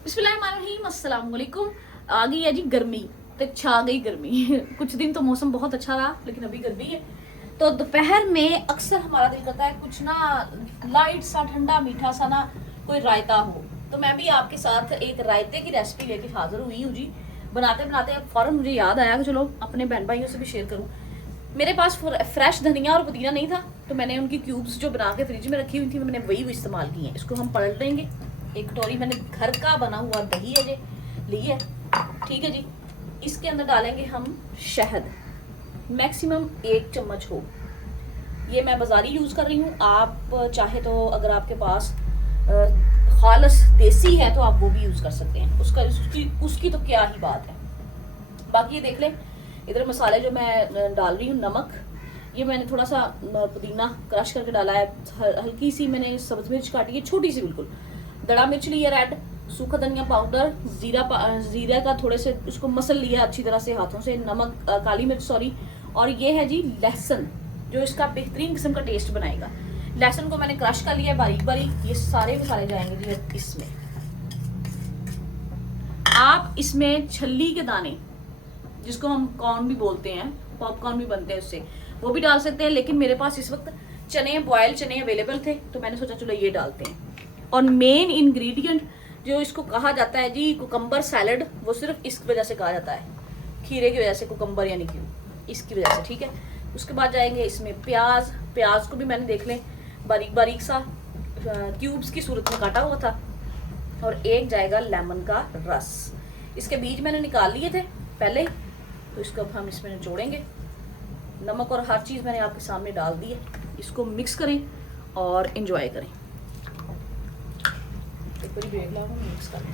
बिस्मिल्लाहिर्रहमानिर्रहीम, अस्सलाम वालेकुम। आ गई है जी गर्मी, तो छा गई गर्मी। कुछ दिन तो मौसम बहुत अच्छा रहा, लेकिन अभी गर्मी है। तो दोपहर में अक्सर हमारा दिल करता है कुछ ना लाइट सा, ठंडा मीठा सा ना कोई रायता हो। तो मैं भी आपके साथ एक रायते की रेसिपी लेके हाजिर हुई हूँ जी। बनाते बनाते फौरन मुझे याद आया कि चलो अपने बहन भाइयों से भी शेयर करूँ। मेरे पास फ्रेश धनिया और पुदीना नहीं था, तो मैंने उनकी क्यूब्स जो बना के फ्रिज में रखी हुई थी, मैंने वही इस्तेमाल की है। इसको हम पलट देंगे। एक कटोरी मैंने घर का बना हुआ दही है जी ली है, ठीक है जी। इसके अंदर डालेंगे हम शहद, मैक्सिमम 1 चम्मच हो। ये मैं बाजारी यूज़ कर रही हूँ। आप चाहे तो अगर आपके पास खालस देसी है तो आप वो भी यूज़ कर सकते हैं। उसकी तो क्या ही बात है। बाकी ये देख लें, इधर मसाले जो मैं डाल रही हूँ, नमक, ये मैंने थोड़ा सा पुदीना क्रश करके डाला है, हल्की सी मैंने सब्ज मिर्च काटी है, छोटी सी बिल्कुल, दड़ा मिर्च ली है रेड, सूखा धनिया पाउडर, जीरा का थोड़े से उसको मसल लिया अच्छी तरह से हाथों से, नमक, काली मिर्च सॉरी, और ये है जी लहसुन, जो इसका बेहतरीन किस्म का टेस्ट बनाएगा। लहसुन को मैंने क्रश कर लिया है बारीक बारीक। ये सारे मसाले जाएंगे जी इसमें। आप इसमें छल्ली के दाने, जिसको हम कॉर्न भी बोलते हैं, पॉपकॉर्न भी बनते हैं उससे, वो भी डाल सकते हैं। लेकिन मेरे पास इस वक्त चने, बॉयल चने अवेलेबल थे, तो मैंने सोचा चलो ये डालते हैं। और मेन इंग्रेडिएंट जो इसको कहा जाता है जी कुकम्बर सैलड, वो सिर्फ इस वजह से कहा जाता है, खीरे की वजह से, कुकम्बर यानी क्यों, इसकी वजह से, ठीक है। उसके बाद जाएंगे इसमें प्याज। प्याज को भी मैंने देख लें बारीक बारीक सा क्यूब्स की सूरत में काटा हुआ था। और एक जाएगा लेमन का रस। इसके बीज मैंने निकाल लिए थे पहले ही, तो इसको अब हम इसमें निचोड़ेंगे। नमक और हर चीज़ मैंने आपके सामने डाल दी है। इसको मिक्स करें और एंजॉय करें। एक बार ब्रेक लाऊंगा, मिक्स करें।